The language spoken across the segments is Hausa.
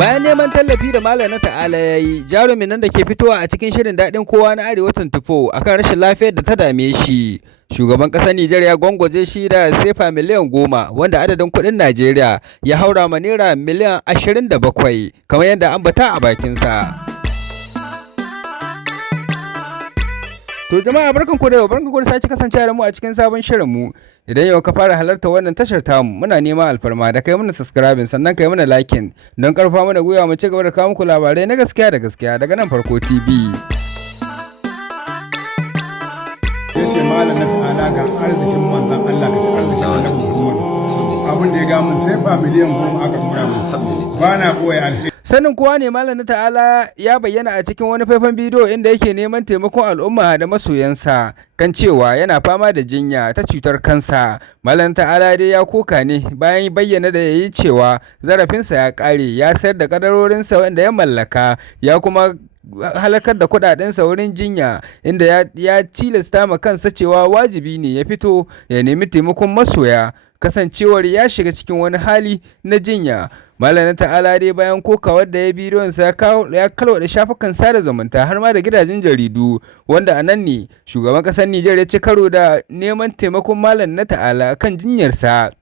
Bayan neman tallafi da Malam na Ta'ala ya yi, jarumin nan da ke fitowa a cikin shirin daɗin kowa na Arewa 24 akan rashin lafiyar da ta dame shi. Shugaban ƙasar Nijar ya gwangwaje shi da sefa miliyan 10 wanda adadin kuɗin Najeriya ya haura ma naira miliyan 27 kamar yadda ambata a bakinsa. To jama'a barkanku da yau, barkanku da sake kasancewa da mu a cikin sabon shirinmu. Idan yau ka fara halarta wannan tashar tamu, muna neman alfarma da kai mana subscribing sannan kai mana liking don karfa mana gwiwa mu ci gaba da kawo muku labarai na gaskiya da gaskiya daga nan Farko TV. Yace Malam na Ta'ala ga arzikin manzon Allah ka ci arzikin Annabi Muhammad. Abin da ya ga mun sai ba miliyan 10 aka tura mun. Ba na koyi alheri. Sanin kowa ne Malam na Ta'ala ya bayyana a cikin wani faifan bidiyo inda yake neman taimakon al'umma da masoyansa kan cewa yana fama da jinya ta cutar kansa. Malam Ta'ala dai ya koka ne bayan bayyana da yayi cewa zarafinsa ya kare, ya sayar da kadarorinsa wanda ya mallaka, ya kuma halakar da kudadensa wurin jinya, inda ya tilasta ma kansa cewa wajibi ne ya fito ya nemi taimakon masoya kasancewar ya shiga cikin wani hali na jinya. Malam na Ta'ala dai bayan kokawar da ya bidiyonsa ya kalwada shafukan sada zumunta har ma da gidajen jaridu, wanda a nan ne shugaban ƙasar Nijar ya ci karo da neman taimakon Malam na Ta'ala kan jinyarsa.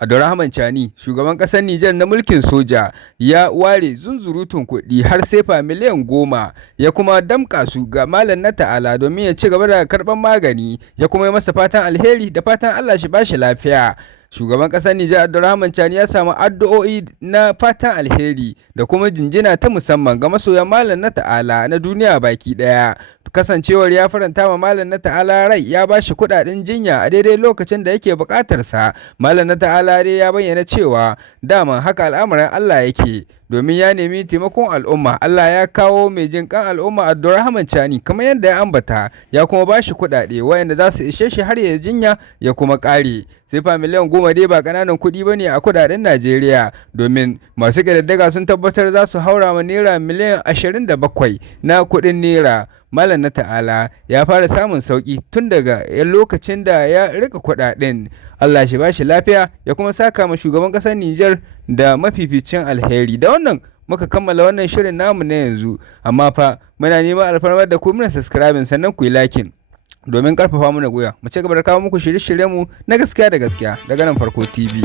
Abdurrahman Chani, shugaban ƙasar Nijar na mulkin soja, ya ware zunzurutun kuɗi har sefa miliyan 10 ya kuma damƙa su ga Malam na Ta'ala domin ya ci gaba da karɓar magani, ya kuma yi masa fatan alheri da fatan Allah shi bashi lafiya. Shugaban ƙasar Nijar Abdurrahman Chani ya samu addu'o'i na fatan alheri da kuma jinjina ta musamman ga masoyan Malam na Ta'ala na duniya baki ɗaya. Kasancewar ya faranta ma Malam na Ta'ala rai, ya ba shi kuɗaɗen jinya a daidai lokacin da yake buƙatarsa. Malam na Ta'ala dai ya bayyana cewa daman haka al'amuran Allah yake, domin ya nemi taimakon al'umma. Allah ya kawo mai jinƙan al'umma Abdurrahman Chani kamar yadda ya ambata, ya kuma ba shi kuɗaɗe waɗanda za su ishe shi har ya jinya ya kuma ƙare. Sefa miliyan 10 dai ba ƙananan kuɗi ba ne a kuɗaɗen Najeriya, domin masu ƙididdiga sun tabbatar za su haura ma naira miliyan 27 na kuɗin naira. Malam na Ta'ala ya fara samun sauki tun daga lokacin da ya rika kuɗaɗen. Allah shi bashi lafiya ya kuma saka ma shugaban ƙasar Nijar da mafificin alheri. Da wannan muka kammala wannan shirin namu na yanzu, amma fa muna neman alfarmar da ku muna subscribing sannan ku yi liking domin karfafa mana gwiwa mu ci gaba da kawo muku shirye-shiryenmu na gaskiya da gaskiya daga nan Farko TV.